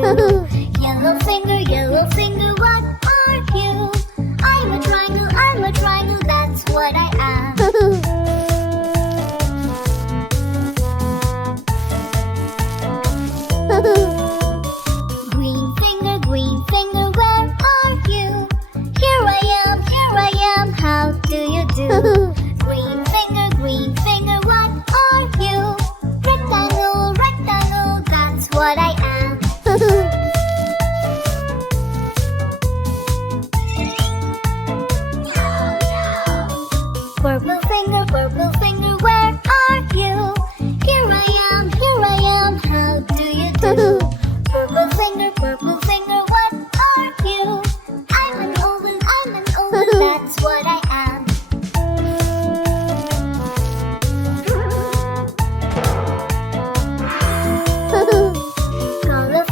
Yellow finger, what are you? I'm a triangle, that's what I am. Green finger, where are you? Here I am, how do you do? Green finger, what are you? Rectangle, that's what I am. Purple finger, where are you? Here I am, how do you do? Purple finger, what are you? I'm an oval, that's what I am. Color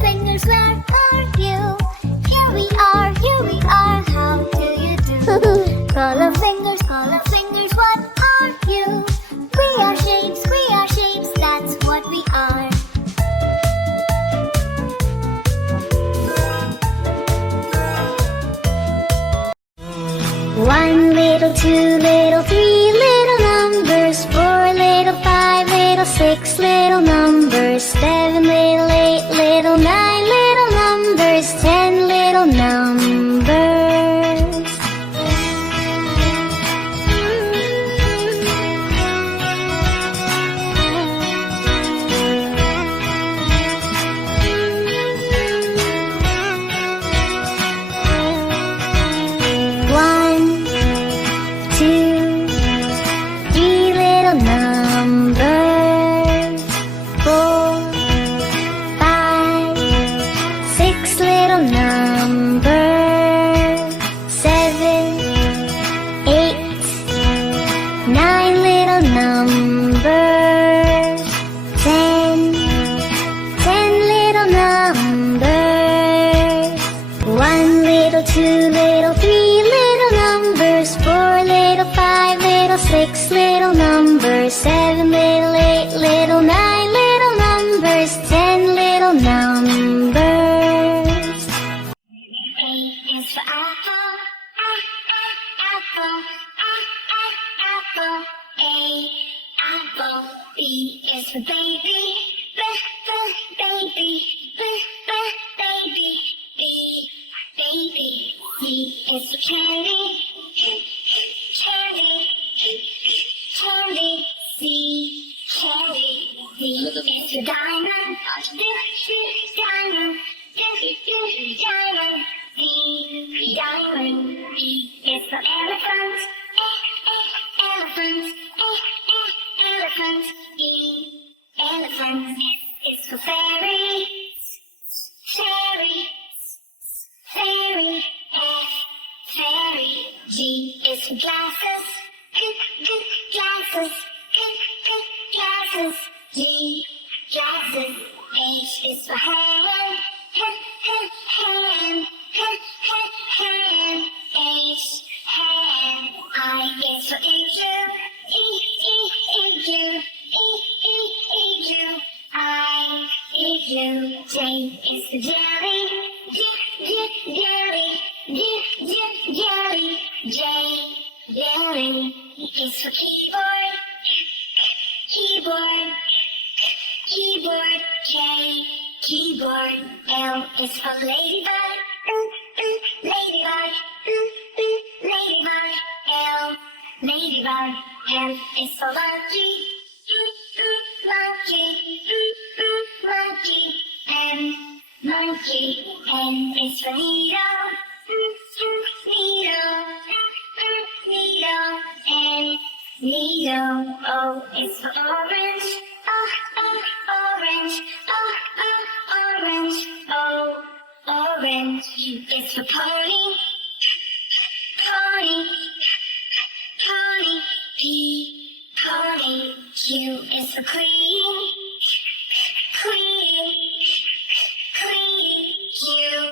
fingers, where are you? Here we are, how do you do? Color fingers, what are you? We are shapes, that's what we are. One little, two little, three little numbers, four little, five little, six little numbers, seven little, eight little, nine little numbers, 10 little numbers. One, two, three little numbers, four, five, six little numbers, seven, eight, nine little numbers, 10 little numbers. One little, two little, three little numbers, four little, five little, six little numbers, seven little, eight little, nine little numbers, 10 little numbers. A is for apple, apple, apple, A, apple. B is for baby, baby, baby, B, baby. C is for candy, candy, C, cherry. D is for diamond, diamond, diamond, D, diamond. E is for elephant, elephant, elephant, E, elephant. F is for fairy, fairy, fairy, F, fairy. G is for glasses, glasses, glasses, G, glasses. H is for hand, hand, hand, H, hand. I is for igloo, igloo, igloo, I, igloo. J is for jelly, jelly, jelly, J, jelly. E is for keyboard, keyboard, K, keyboard. L is for ladybug, ladybug, ladybug, L, ladybug. M is for monkey, monkey, monkey, M, monkey. N is for needle, needle, needle, N, needle. O is for orange, orange, orange, O, orange. U is for pony, pony, pony, P, pony. Q is for queen, queen, queen, Q,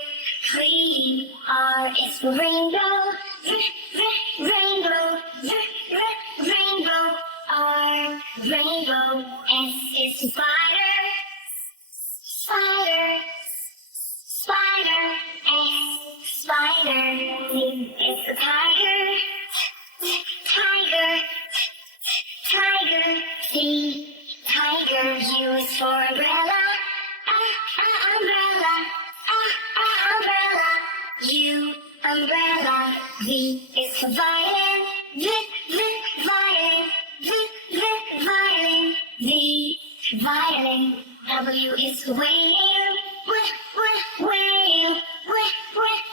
queen. R is for rainbow, rainbow, rainbow, R, rainbow. S is for spider, spider, is for tiger. Tiger. Tiger. T. Tiger. U is for umbrella. Umbrella. Umbrella. U. Umbrella. V is for violin. Violin. Violin. V. Violin. W is for whale. Whale.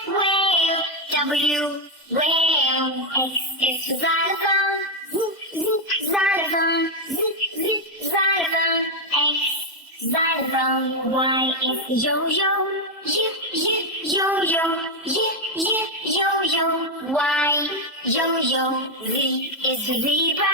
Whale. W. Whale. X is for xylophone. Xylophone. Xylophone. X. Xylophone. Y is for yo-yo. Yo-yo. Yo-yo. Y. Yo-yo. Z is for zebra.